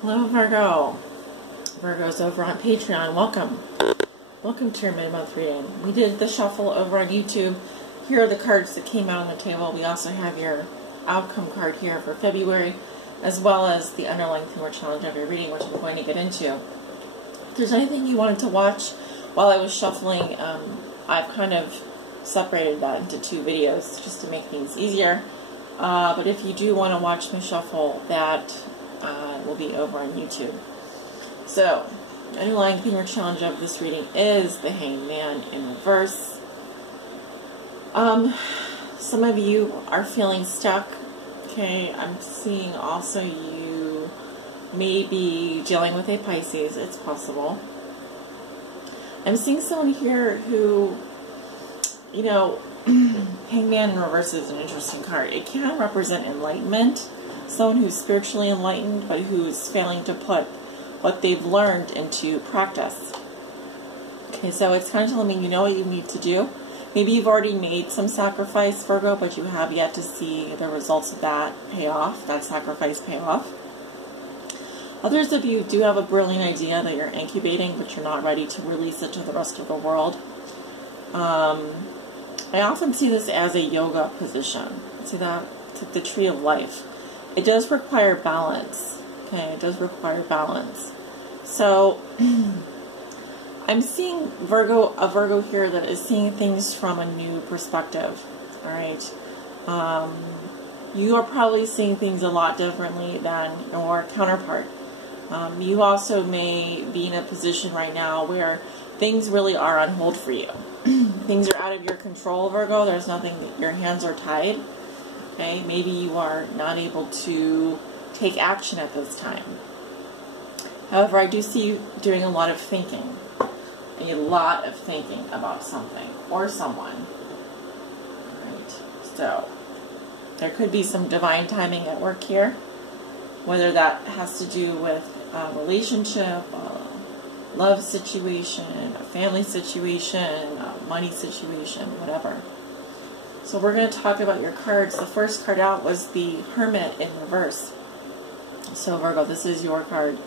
Hello, Virgo. Virgo's over on Patreon. Welcome. Welcome to your mid-month reading. We did the shuffle over on YouTube. Here are the cards that came out on the table. We also have your outcome card here for February, as well as the underlying theme or challenge of your reading, which I'm going to get into. If there's anything you wanted to watch while I was shuffling, I've kind of separated that into two videos just to make things easier. But if you do want to watch me shuffle, that will be over on YouTube. So, the underlying theme or challenge of this reading is the Hanged Man in reverse. Some of you are feeling stuck. Okay, I'm seeing also you may be dealing with a Pisces. It's possible. I'm seeing someone here who, you know, Hanged Man in reverse is an interesting card. It can represent enlightenment. Someone who's spiritually enlightened, but who's failing to put what they've learned into practice. Okay, so it's kind of telling me you know what you need to do. Maybe you've already made some sacrifice, Virgo, but you have yet to see the results of that pay off, that sacrifice pay off. Others of you do have a brilliant idea that you're incubating, but you're not ready to release it to the rest of the world. I often see this as a yoga position. See that? It's like the tree of life. It does require balance. Okay, it does require balance. So, I'm seeing a Virgo here that is seeing things from a new perspective. Alright? You are probably seeing things a lot differently than your counterpart. You also may be in a position right now where things really are on hold for you. Things are out of your control, Virgo. There's nothing, your hands are tied. Okay, maybe you are not able to take action at this time. However, I do see you doing a lot of thinking. A lot of thinking about something or someone. Right. So, there could be some divine timing at work here. Whether that has to do with a relationship, a love situation, a family situation, a money situation, whatever. So we're going to talk about your cards. The first card out was the Hermit in reverse. So Virgo, this is your card.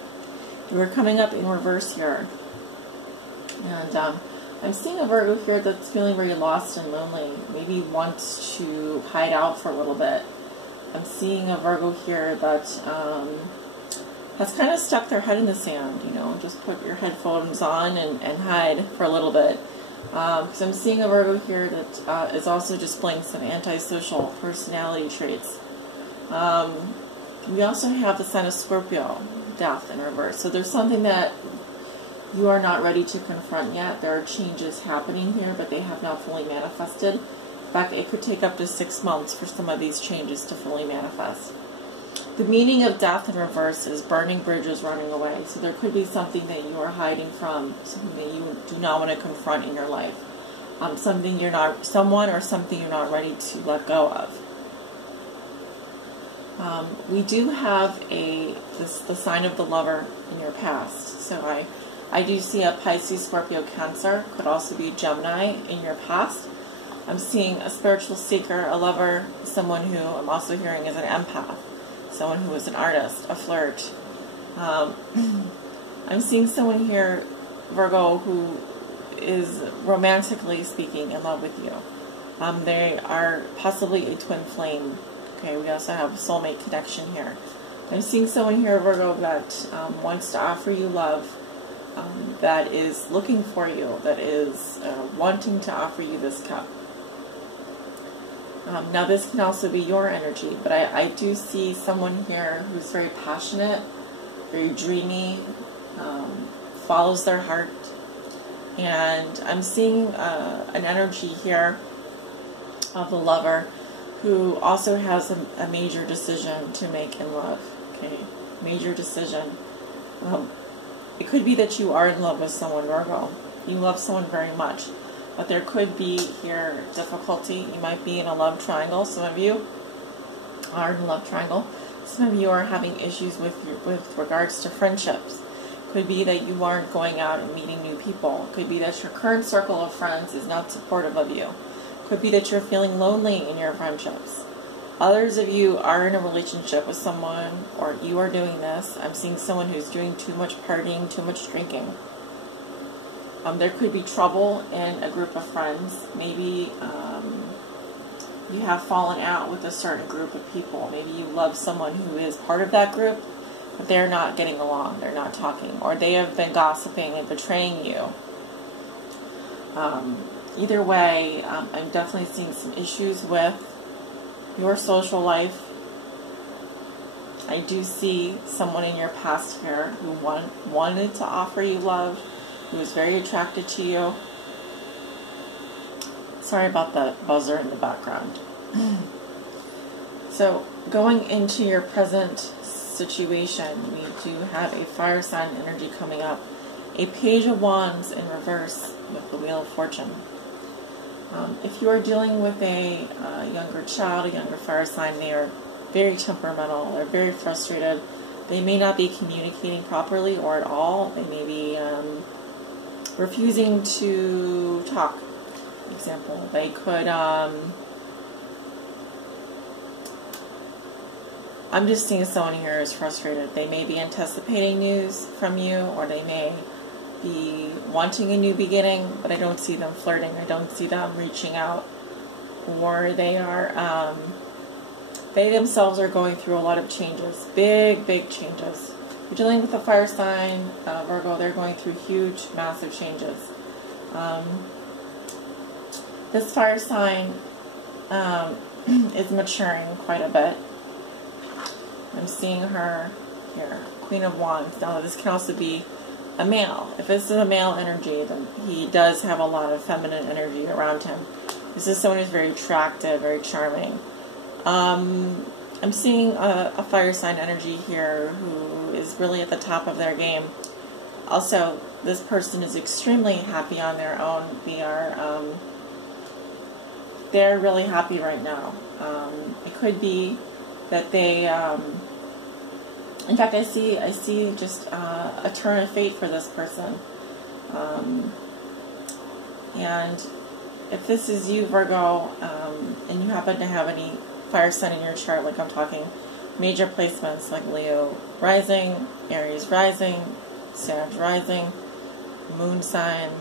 You are coming up in reverse here. And I'm seeing a Virgo here that's feeling very lost and lonely. Maybe wants to hide out for a little bit. I'm seeing a Virgo here that has kind of stuck their head in the sand. You know, just put your headphones on and hide for a little bit. Because I'm seeing a Virgo here that is also displaying some antisocial personality traits. We also have the sign of Scorpio, Death in reverse. So there's something that you are not ready to confront yet. There are changes happening here, but they have not fully manifested. In fact, it could take up to 6 months for some of these changes to fully manifest. The meaning of Death in reverse is burning bridges, running away. So there could be something that you are hiding from, something that you do not want to confront in your life. Someone or something you're not ready to let go of. We do have the sign of the Lover in your past. So I do see a Pisces, Scorpio, Cancer. Could also be Gemini in your past. I'm seeing a spiritual seeker, a lover, someone who I'm also hearing is an empath. Someone who is an artist, a flirt. I'm seeing someone here, Virgo, who is romantically speaking in love with you. They are possibly a twin flame. Okay, we also have a soulmate connection here. I'm seeing someone here, Virgo, that wants to offer you love, that is looking for you, that is wanting to offer you this cup. Now this can also be your energy, but I do see someone here who's very passionate, very dreamy, follows their heart, and I'm seeing an energy here of the Lover who also has a major decision to make in love. Okay, major decision. It could be that you are in love with someone, Virgo. You love someone very much. But there could be here difficulty. You might be in a love triangle. Some of you are in a love triangle. Some of you are having issues with regards to friendships. Could be that you aren't going out and meeting new people. Could be that your current circle of friends is not supportive of you. Could be that you're feeling lonely in your friendships. Others of you are in a relationship with someone, or you are doing this. I'm seeing someone who's doing too much partying, too much drinking. There could be trouble in a group of friends. Maybe you have fallen out with a certain group of people. Maybe you love someone who is part of that group, but they're not getting along. They're not talking. Or they have been gossiping and betraying you. Either way, I'm definitely seeing some issues with your social life. I do see someone in your past here who wanted to offer you love, who was very attracted to you. Sorry about the buzzer in the background. So, going into your present situation, we do have a fire sign energy coming up. A Page of Wands in reverse with the Wheel of Fortune. If you are dealing with a younger child, a younger fire sign, they are very temperamental, they're very frustrated. They may not be communicating properly or at all. They may be refusing to talk. For example, they could, I'm just seeing someone here is frustrated. They may be anticipating news from you, or they may be wanting a new beginning, but I don't see them flirting. I don't see them reaching out. Or they are, they themselves are going through a lot of changes. Big, big changes. You're dealing with a fire sign, Virgo, they're going through huge, massive changes. This fire sign is maturing quite a bit. I'm seeing her here, Queen of Wands. Now, this can also be a male. If this is a male energy, then he does have a lot of feminine energy around him. This is someone who's very attractive, very charming. I'm seeing a fire sign energy here who is really at the top of their game. Also, this person is extremely happy on their own. They're really happy right now. It could be that they, in fact, I see just a turn of fate for this person. And if this is you, Virgo, and you happen to have any fire sign in your chart, like I'm talking major placements like Leo rising, Aries rising, Sag rising, moon sign,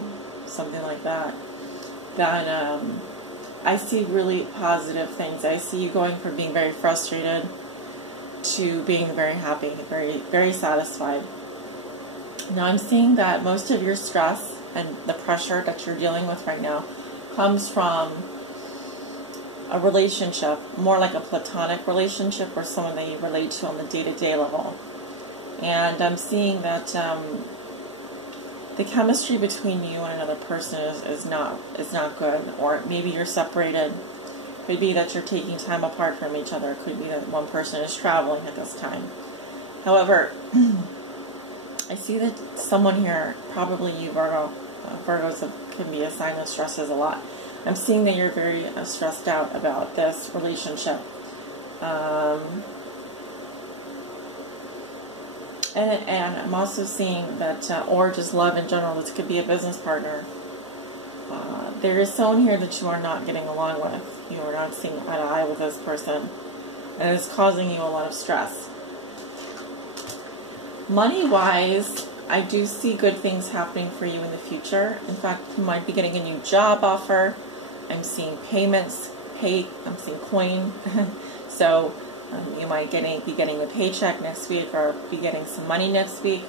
something like that, that I see really positive things. I see you going from being very frustrated to being very happy, very, very satisfied. Now I'm seeing that most of your stress and the pressure that you're dealing with right now comes from a relationship, more like a platonic relationship, or someone that you relate to on the day-to-day level. And I'm seeing that the chemistry between you and another person is not good, or maybe you're separated. Could be that you're taking time apart from each other. Could be that one person is traveling at this time. However, I see that someone here, probably you, Virgo, Virgos can be a sign that stresses a lot. I'm seeing that you're very stressed out about this relationship. And I'm also seeing that, or just love in general, this could be a business partner. There is someone here that you are not getting along with. You are not seeing eye to eye with this person. And it's causing you a lot of stress. Money-wise, I do see good things happening for you in the future. In fact, you might be getting a new job offer. I'm seeing payments, I'm seeing coin. So you might be getting a paycheck next week, or be getting some money next week.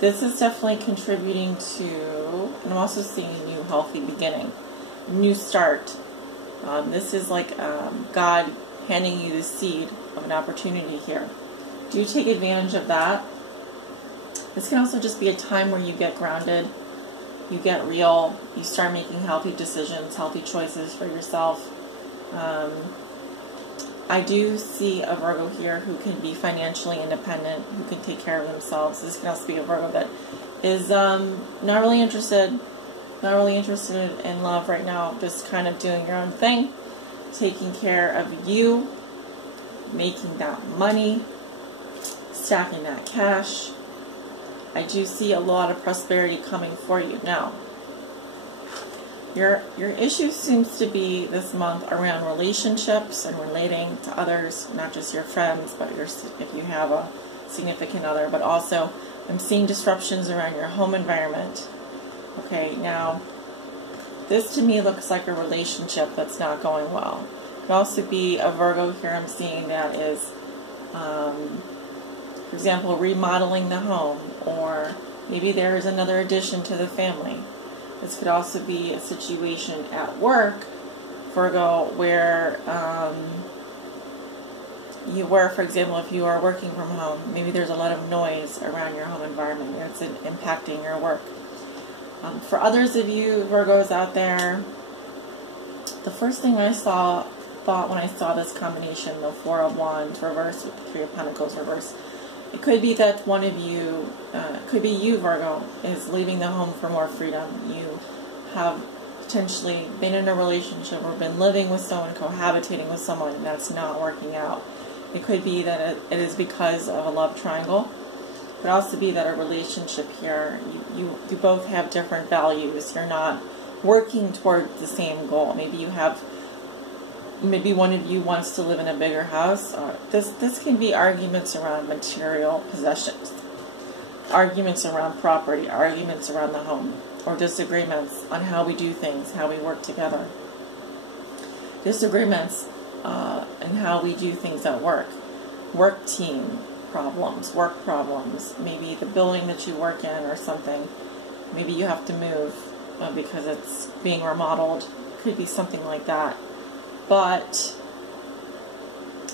This is definitely contributing to, and I'm also seeing a new healthy beginning, new start. This is like God handing you the seed of an opportunity here. Do take advantage of that. This can also just be a time where you get grounded, you get real, you start making healthy decisions, healthy choices for yourself. I do see a Virgo here who can be financially independent, who can take care of themselves. This can also be a Virgo that is not really interested in love right now, just kind of doing your own thing, taking care of you, making that money, stacking that cash. I do see a lot of prosperity coming for you. Now, Your issue seems to be this month around relationships and relating to others, not just your friends, but if you have a significant other, but also I'm seeing disruptions around your home environment. Okay, now this to me looks like a relationship that's not going well. It could also be a Virgo here I'm seeing that is, for example, remodeling the home, or maybe there is another addition to the family. This could also be a situation at work, Virgo, where for example, if you are working from home, maybe there's a lot of noise around your home environment and it's impacting your work. For others of you Virgos out there, the first thing I thought when I saw this combination, the Four of Wands reverse with the Three of Pentacles reverse, it could be that one of you, could be you, Virgo, is leaving the home for more freedom. You have potentially been in a relationship or been living with someone, cohabitating with someone, and that's not working out. It could be that it is because of a love triangle. It could also be that a relationship here, you both have different values. You're not working toward the same goal. Maybe one of you wants to live in a bigger house. This can be arguments around material possessions, arguments around property, arguments around the home, or disagreements on how we do things, how we work together. Disagreements in how we do things at work. Work team problems, work problems. Maybe the building that you work in or something. Maybe you have to move because it's being remodeled. Could be something like that. But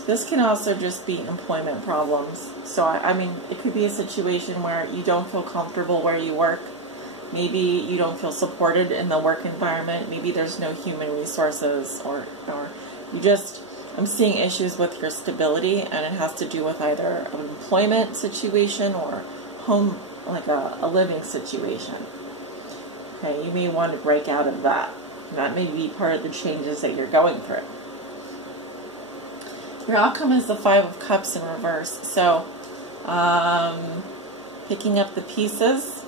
this can also just be employment problems. So, I mean, it could be a situation where you don't feel comfortable where you work. Maybe you don't feel supported in the work environment. Maybe there's no human resources, or you just, I'm seeing issues with your stability, and it has to do with either an employment situation or home, like a living situation. Okay, you may want to break out of that. That may be part of the changes that you're going through. Your outcome is the Five of Cups in reverse. So, picking up the pieces,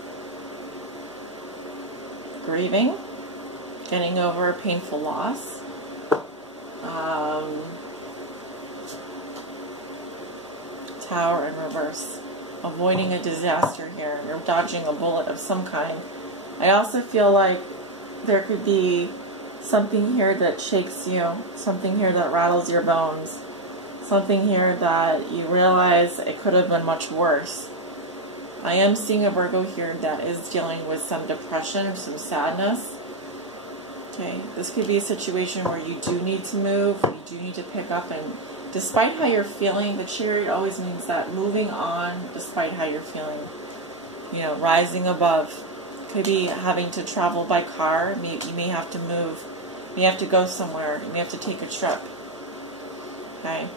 grieving, getting over a painful loss, Tower in reverse, avoiding a disaster here. You're dodging a bullet of some kind. I also feel like there could be something here that shakes you, something here that rattles your bones, something here that you realize it could have been much worse. I am seeing a Virgo here that is dealing with some depression or some sadness. Okay, this could be a situation where you do need to move, you do need to pick up, and despite how you're feeling, the Chariot always means that moving on despite how you're feeling, you know, rising above. Could be having to travel by car. You may have to move. You may have to go somewhere. You may have to take a trip. Okay.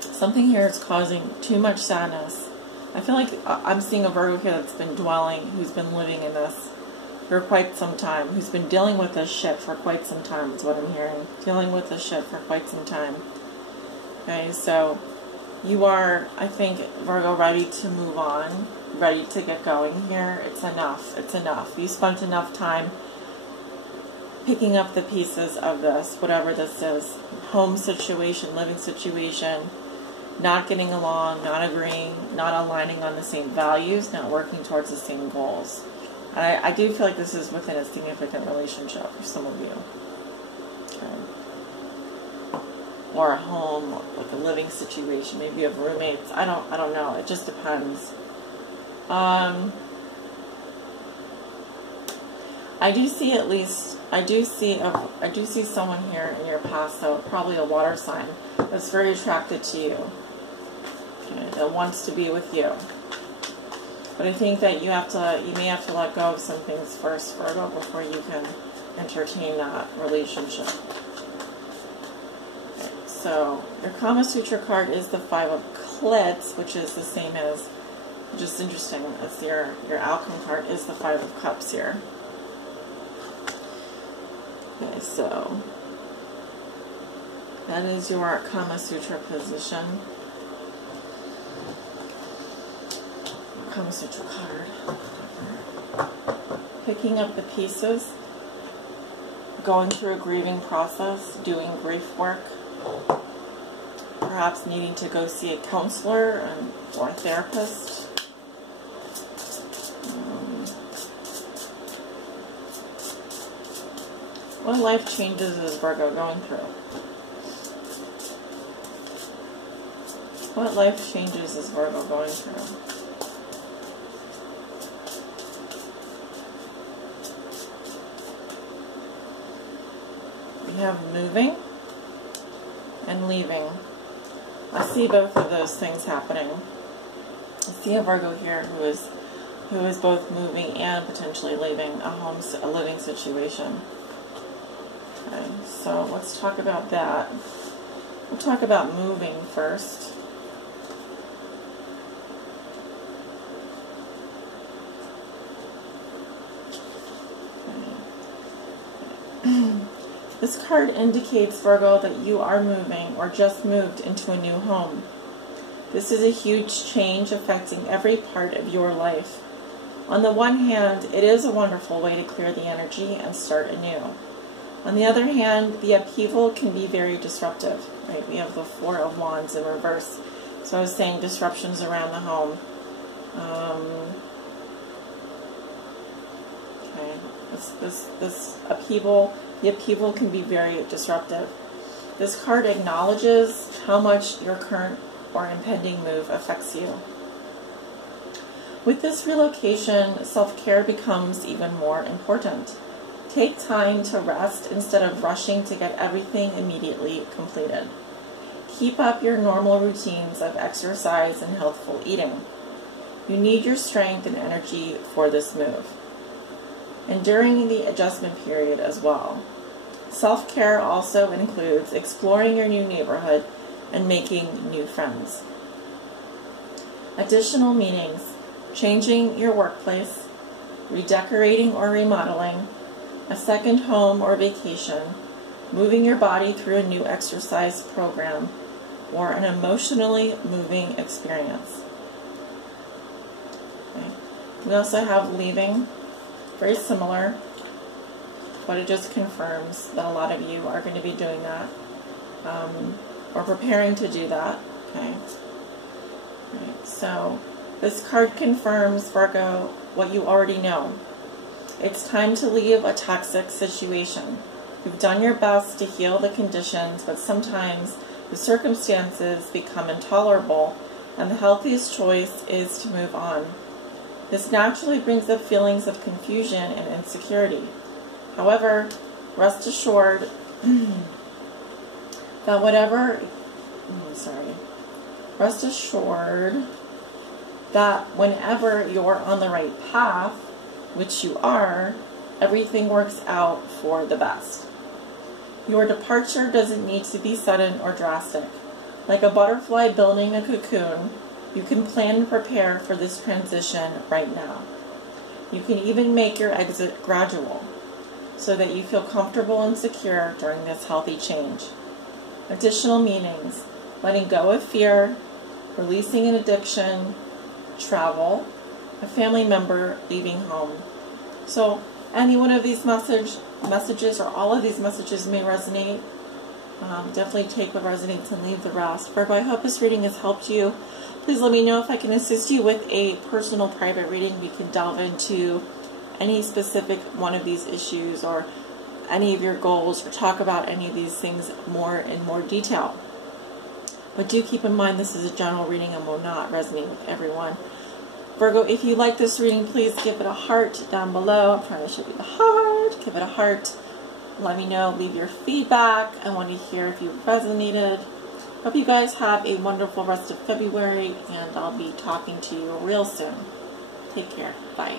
Something here is causing too much sadness. I feel like I'm seeing a Virgo here that's been dwelling, who's been living in this for quite some time, who's been dealing with this shit for quite some time, is what I'm hearing. Dealing with this shit for quite some time. Okay, so you are, I think, Virgo, ready to move on. Ready to get going here. It's enough. It's enough. You spent enough time picking up the pieces of this, whatever this is. Home situation, living situation, not getting along, not agreeing, not aligning on the same values, not working towards the same goals. And I do feel like this is within a significant relationship for some of you. Okay. Or a home, like a living situation. Maybe you have roommates. I don't know. It just depends. I do see someone here in your past, so probably a water sign, that's very attracted to you, okay, that wants to be with you. But I think that you may have to let go of some things first, Virgo, before you can entertain that relationship. Okay, so your Kama Sutra card is the Five of Clits, which is the same as, which is interesting, as your outcome card is the Five of Cups here. Okay, so that is your Kama Sutra position. Kama Sutra card. picking up the pieces, going through a grieving process, doing grief work, perhaps needing to go see a counselor or a therapist. What life changes is Virgo going through? What life changes is Virgo going through? We have moving and leaving. I see both of those things happening. I see a Virgo here who is both moving and potentially leaving a living situation. Okay, so let's talk about that. We'll talk about moving first. This card indicates, Virgo, that you are moving or just moved into a new home. This is a huge change affecting every part of your life. On the one hand, it is a wonderful way to clear the energy and start anew. On the other hand, the upheaval can be very disruptive. Right? We have the Four of Wands in reverse. So I was saying disruptions around the home. Okay, this upheaval. The upheaval can be very disruptive. This card acknowledges how much your current or impending move affects you. With this relocation, self-care becomes even more important. Take time to rest instead of rushing to get everything immediately completed. Keep up your normal routines of exercise and healthful eating. You need your strength and energy for this move, and during the adjustment period as well. Self-care also includes exploring your new neighborhood and making new friends. Additional meanings: changing your workplace, redecorating or remodeling, a second home or vacation, moving your body through a new exercise program, or an emotionally moving experience. Okay. We also have leaving, very similar, but it just confirms that a lot of you are going to be doing that, or preparing to do that. Okay. Right. So this card confirms, Virgo, what you already know. It's time to leave a toxic situation. You've done your best to heal the conditions, but sometimes the circumstances become intolerable, and the healthiest choice is to move on. This naturally brings up feelings of confusion and insecurity. However, rest assured that whenever you're on the right path, which you are, everything works out for the best. Your departure doesn't need to be sudden or drastic. Like a butterfly building a cocoon, you can plan and prepare for this transition right now. You can even make your exit gradual, so that you feel comfortable and secure during this healthy change. Additional meanings: letting go of fear, releasing an addiction, travel, a family member leaving home. So any one of these messages or all of these messages may resonate. Definitely take what resonates and leave the rest. Virgo, I hope this reading has helped you. Please let me know if I can assist you with a personal private reading. We can delve into any specific one of these issues or any of your goals, or talk about any of these things in more detail. But do keep in mind this is a general reading and will not resonate with everyone. Virgo, if you like this reading, please give it a heart down below. I'm trying to show you the heart. Give it a heart. Let me know. Leave your feedback. I want to hear if you resonated. Hope you guys have a wonderful rest of February, and I'll be talking to you real soon. Take care. Bye.